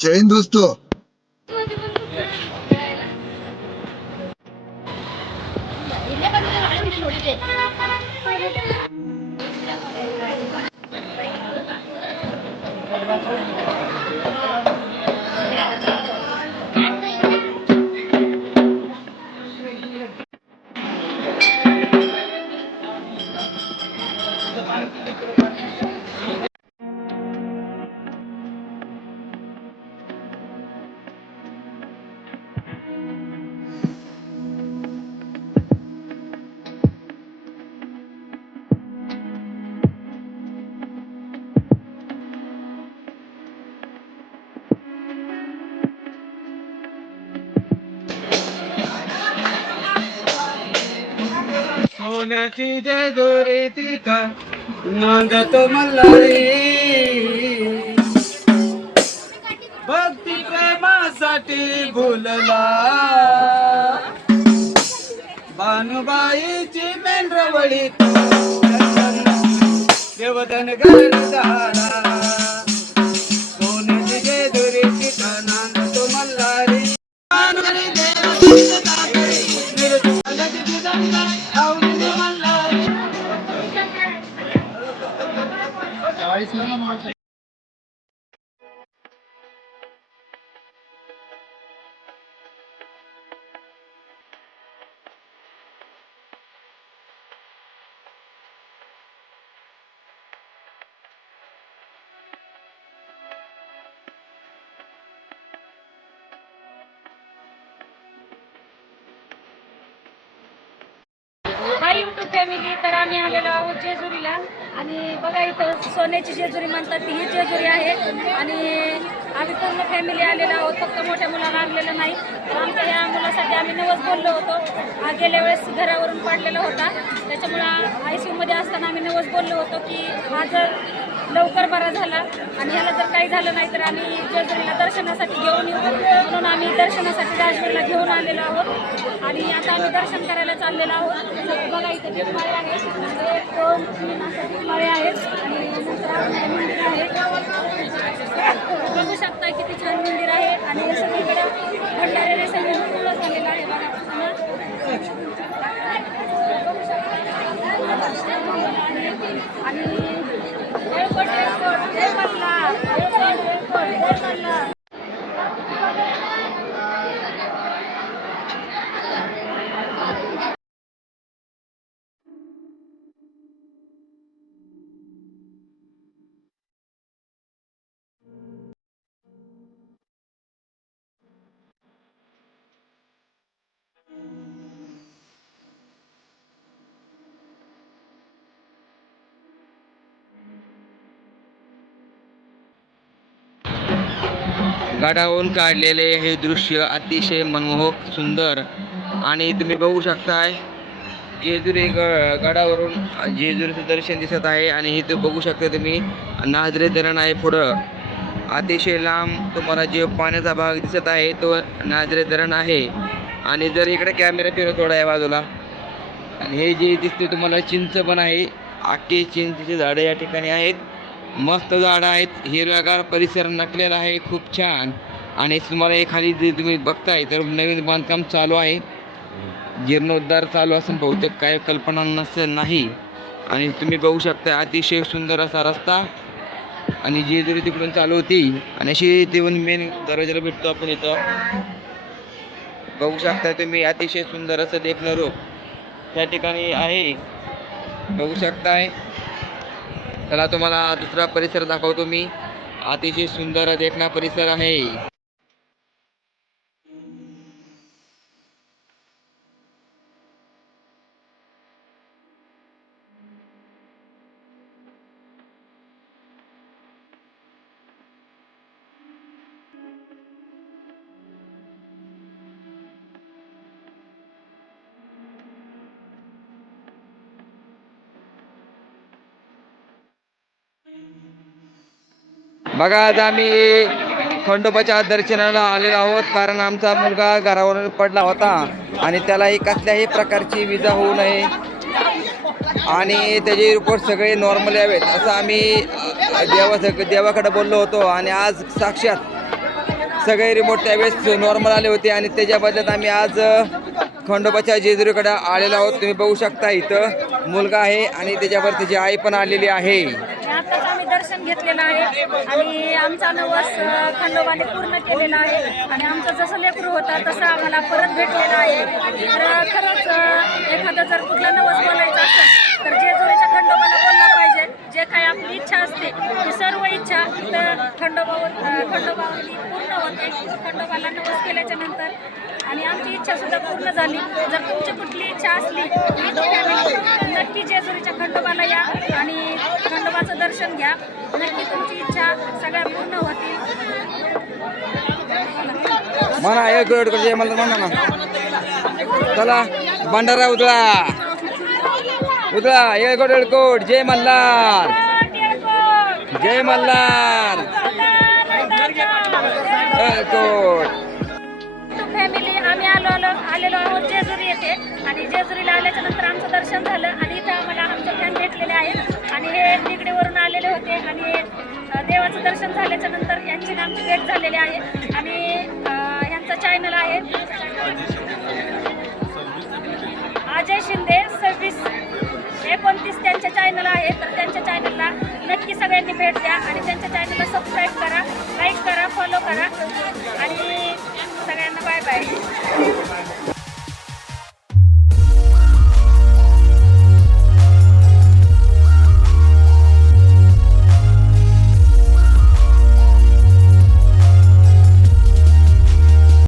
जय हिंद दोस्तों। सोन्याची जेजुरी तिथं नांदतो मल्हारी, भक्ती प्रेमासाठी भुलला भानुबाईची मेंढरवळी देवधन घर झाला. सोन्याची जेजुरी तिथं नांदतो मल्हारी, भानुबाई देवाची जाते, निर्मलाची दुधांना आवडीने मल्हारी. हाय यूट्यूब फॅमिली, तर आम्ही आलेलो आहोत जेजुरीला. आणि बघा इथं सोन्याची जेजुरी म्हणतात ती ही जेजुरी आहे. आणि आम्ही पूर्ण फॅमिली आलेलो आहोत, फक्त मोठ्या मुलाला आणलेलं नाही. तर आमच्या ह्या मुलासाठी आम्ही नवस बोललो होतो. गेल्या वेळेस घरावरून पडलेला होता, त्याच्यामुळं ICU असताना आम्ही नवस बोललो होतो की हा जर लवकर बरा झाला आणि ह्याला जर काही झालं नाही तर आम्ही जेजुरीला दर्शनासाठी घेऊन येऊ, म्हणून आम्ही दर्शनासाठी राजवीरला घेऊन आलेलो आहोत. आणि आता आम्ही दर्शन करायला चाललेलो आहोत. बघा इथे दीपमाळे आहेत, 1 2 3 अशा दीपमाळे आहेत. आणि नंतर आतमध्ये मंदिर आहे, बघू शकता किती छान मंदिर आहे. आणि सगळीकडे भंडाऱ्याने सगळे फुलं झालेलं आहे बघा. आणि जय मल्हार, जय मल्हार. गडावरून काढलेले हे दृश्य अतिशय मनमोहक सुंदर. आणि तुम्ही बघू शकताय जेजुरी गडावरून जेजुरीचं दर्शन दिसत आहे. आणि इथे बघू शकता तुम्ही नाझरे धरण आहे पुढं. अतिशय लांब तुम्हाला जे पाण्याचा भाग दिसत आहे तो नाझरे धरण आहे. आणि जर इकडे कॅमेरा फिरत थोडा या बाजूला, आणि हे जे दिसते तुम्हाला चिंच पण आहे. आखे चिंचेची झाडं या ठिकाणी आहेत. मस्त झाडं आहेत, हिरव्यागार परिसर नटलेला आहे, खूप छान. आणि तुम्हाला एखादी जे तुम्ही बघताय तर नवीन बांधकाम चालू आहे, जीर्णोद्धार चालू असून बहुतेक काय कल्पना नसेल नाही. आणि तुम्ही बघू शकता अतिशय सुंदर असा रस्ता. आणि जेजुरी तिकडून चालू होती आणि अशी तिकडून मेन दरवाजाला भेटतो आपण इथं. बघू शकता तुम्ही अतिशय सुंदर असं देखणं रूप त्या ठिकाणी आहे, बघू शकताय. चला तुम्हाला दुसरा परिसर दाखवतो मी. अतिशय सुंदर देखणा परिसर आहे. बघा आज आम्ही खंडोबाच्या दर्शनाला आलेलो आहोत, कारण आमचा मुलगा घरावरून पडला होता आणि त्यालाही कसल्याही प्रकारची विजा होऊ नये आणि त्याचे रिपोर्ट सगळे नॉर्मल यावेत असं आम्ही देवाकडे बोललो होतो. आणि आज साक्षात सगळे रिपोर्ट त्यावेळेस नॉर्मल आले होते आणि त्याच्या बदल्यात आम्ही आज खंडोबाच्या जेजुरीकडे आलेलो आहोत. तुम्ही बघू शकता इथं मुलगा आहे आणि त्याच्यावर त्याची आई पण आलेली आहे. आताच आम्ही दर्शन घेतलेलं आहे आणि आमचा नवस खंडोबाने पूर्ण केलेला आहे आणि आमचं जसं लेकरू होतं तसं आम्हाला परत भेटलेलं आहे. तर खरंच एखादं जर कुठला नवस बोलायचा असेल तर जेजुरीच्या खंडोबाला बोलला पाहिजे. जे काही आपली इच्छा असते ती सर्व इच्छा तर खंडोबावरती पूर्ण होते. खंडोबाला नवस केल्याच्या नंतर आणि आमची इच्छा सुद्धा पूर्ण झाली. जर तुमची कुठली इच्छा असली नक्की जेजुरीच्या खंडोबाला या आणि खंडोबाचं दर्शन घ्या. नक्की तुमची इच्छा सगळ्या पूर्ण होतील. म्हणा एक गड जय मल्हार म्हणा ना. चला भंडारा उधळा उधळा येळकोट जय मल्हार जय मल्हार येळकोट. फॅमिली आम्ही आलेलो आहोत जेजुरी येथे आणि जेजुरीला आल्याच्या नंतर आमचं दर्शन झालं आणि इथं आम्हाला आमचे फॅन भेटलेले आहेत आणि हे निगडीवरून आलेले होते आणि देवाचं दर्शन झाल्याच्या नंतर यांची आमची भेट झालेली आहे आणि ह्यांचा चॅनल आहे अजय शिंदे 2629 त्यांच्या चॅनल आहे. तर त्यांच्या चॅनलला नक्की सगळ्यांनी भेट द्या आणि त्यांच्या चॅनलला सबस्क्राईब करा, लाईक करा, फॉलो करा आणि सगळ्यांना बाय बाय.